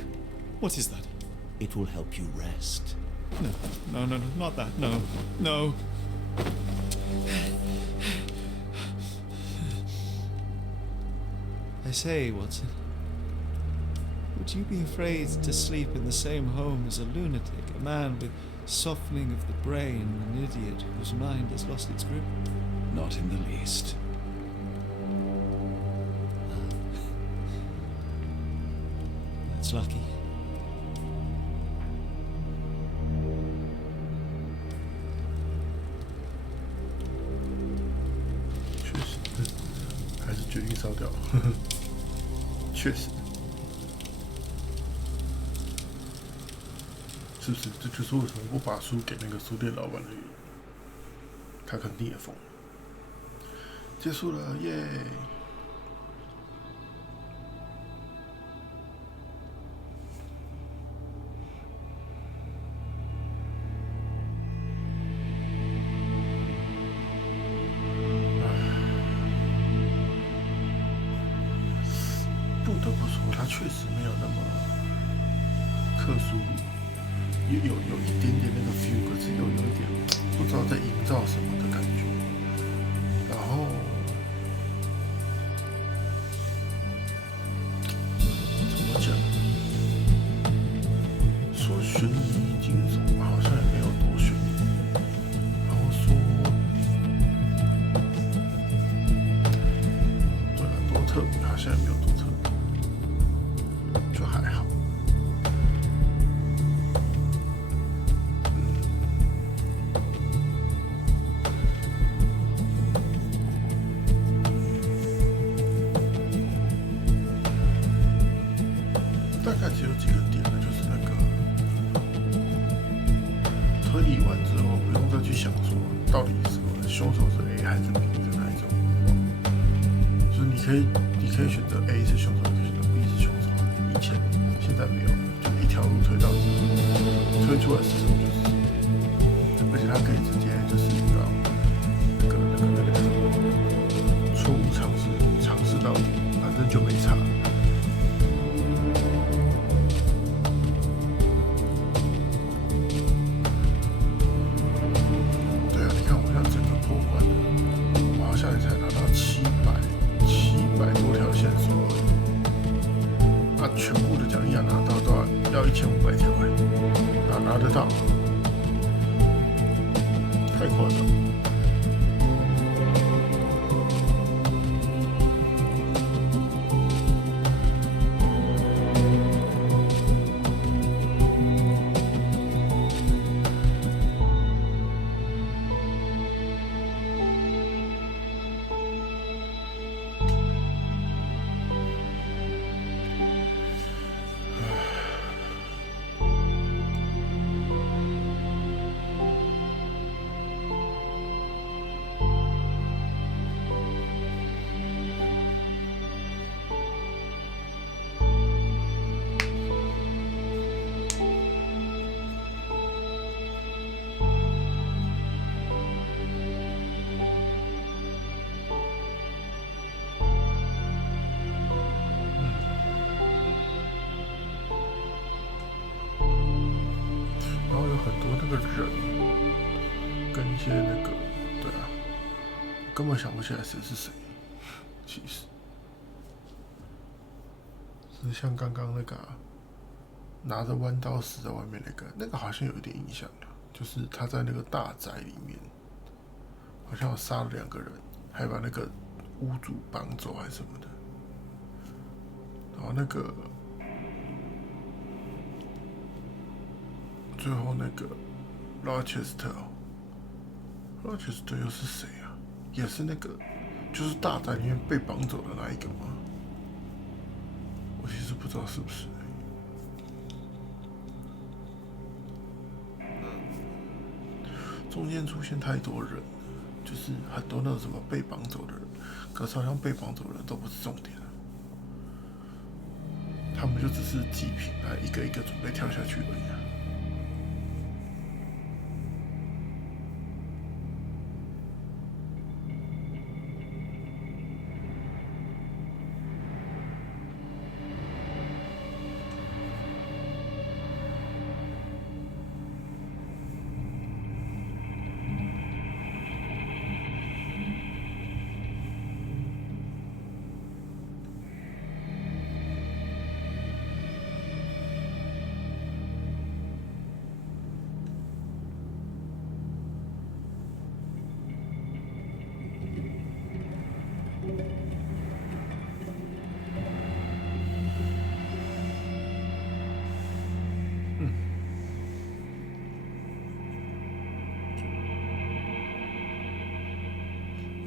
What is that? It will help you rest. No, not that. No. I say, Watson, would you be afraid to sleep in the same home as a lunatic, a man with softening of the brain, an idiot whose mind has lost its grip? Not in the least. That's lucky.确实，还是决定烧掉。确实，是不是？这就是为什么不把书给那个书店老板的原因。他肯定也疯了。结束了，耶！不得不说，他确实没有那么克苏鲁，有一点点那个 feel， 可是又有一点不知道在营造什么的感觉。然后怎么讲？说悬疑惊悚，好像也没有多悬疑。然后说，对了，多特别，好像也没有多特别，就还好。大概只有几个点了，就是那个推理完之后，不用再去想说到底是凶手是 A 还是 B 的那一种。就是你可以选择 A 是凶手，也可以选择 B 是凶手。以前现在没有了，就一条路推到底，推出来是什么就是什么。而且它可以直接就是到那个错误尝试到底，反正就没差。对啊，你看我像整个破关了，我好像也才拿到700多条线索而已。那全部的奖励要拿到多少？要1500条哎，哪拿得到？太夸张了。然后有很多那个人，一些那个，对啊，根本想不起来谁是谁。其实，是像刚刚那个、拿着弯刀死在外面那个好像有一点印象的，就是他在那个大宅里面，好像有杀了2个人，还把那个屋主绑走还是什么的。然后那个最后那个 Rochester 又是谁啊？也是那个就是大宅里面被绑走的那一个吗？我其实不知道是不是。中间出现太多人了，就是很多那种什么被绑走的人，可是好像被绑走的人都不是重点啊，他们就只是祭品，来一个一个准备跳下去而已啊。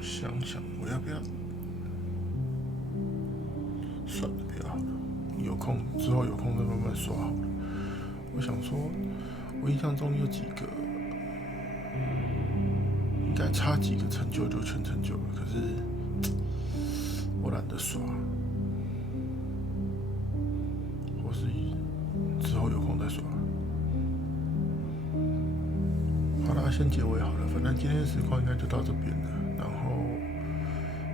想想我要不要？算了，不要好了。之后有空再慢慢刷好了。我想说，我印象中有几个，应该差几个成就就全成就了，可是我懒得刷，或是之后有空再刷。好啦，先结尾好了，反正今天的实况应该就到这边了。然后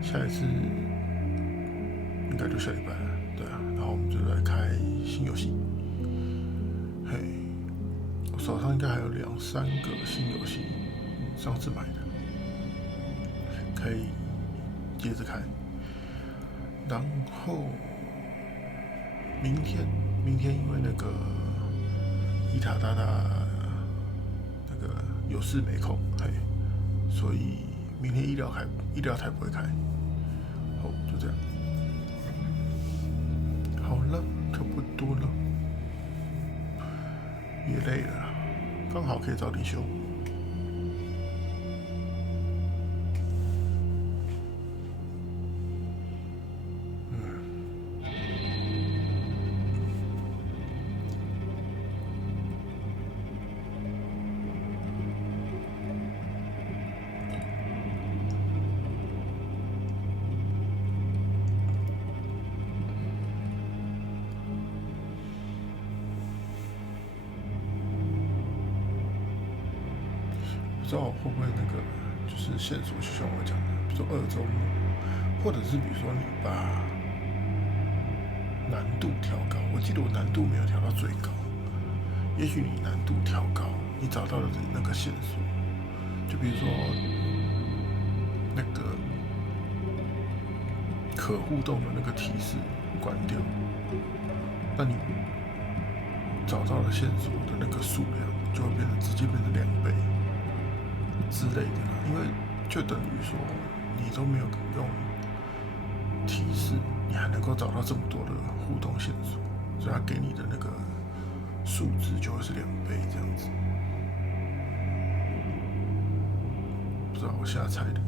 下一次应该就下礼拜了，对啊，然后我们就来开新游戏。嘿，我手上应该还有2、3个新游戏，上次买的，可以接着开。然后明天因为那个伊塔大大那个有事没空，嘿，所以明天医疗台不会开。好，就这样。好了，差不多了，也累了，刚好可以早点休。不知道会不会那个就是线索，就像我讲的，比如说2周目，或者是比如说你把难度调高，我记得我难度没有调到最高，也许你难度调高，你找到的那个线索，就比如说那个可互动的那个提示关掉，那你找到的线索的那个数量就会直接变成2倍。之类的啦，因为就等于说你都没有用提示，你还能够找到这么多的互动线索，所以他给你的那个数值就会是2倍这样子。不知道我瞎猜的，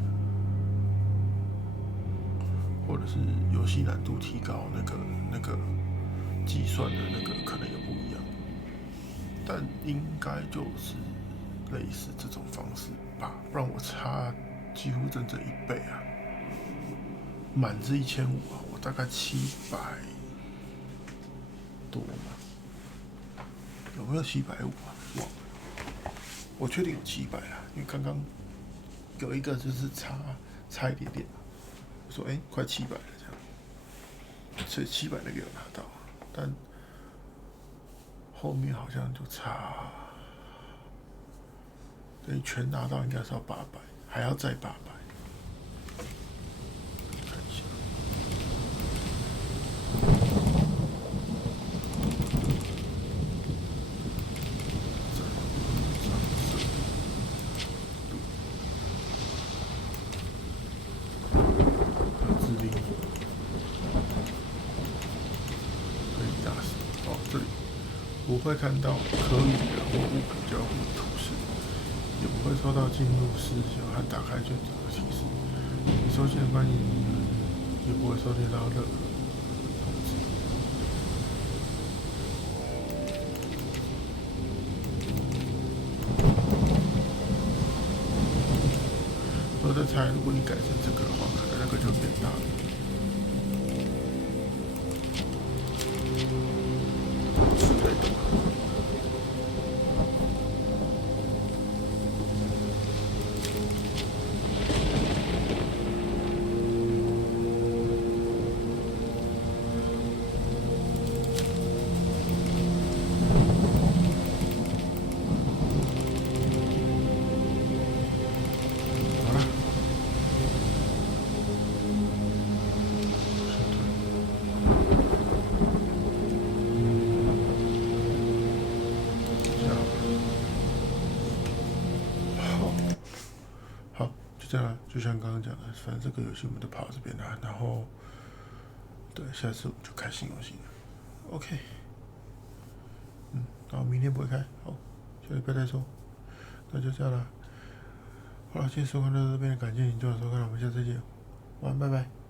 或者是游戏难度提高，那个计算的那个可能也不一样，但应该就是类似这种方式吧，不然我差几乎整整1倍啊！满是1500啊，我大概700多嘛，有没有750啊？忘了，我确定有700啊，因为刚刚有一个就是差一点点，我说快700了这样，所以700那个有拿到，但后面好像就差等于全拿到应该是要800，还要再800。看一下。智力可以打死。哦，这里不会看到可语言或物品交互的图示，也不会收到进入视角和打开卷轴的提示。你收件的翻译也不会收听到任何通知。我在猜，如果你改成这个的话，可能那个就变大了。之类的。好了。好，就这样，就像刚刚讲的，反正这个游戏我们都跑到这边来，然后，对，下次我们就开新游戏了。OK，然后明天不会开，好，下礼拜再说，那就这样了。好了，今天收看到这边，感谢您今晚收看，我们下次见，晚安，拜拜。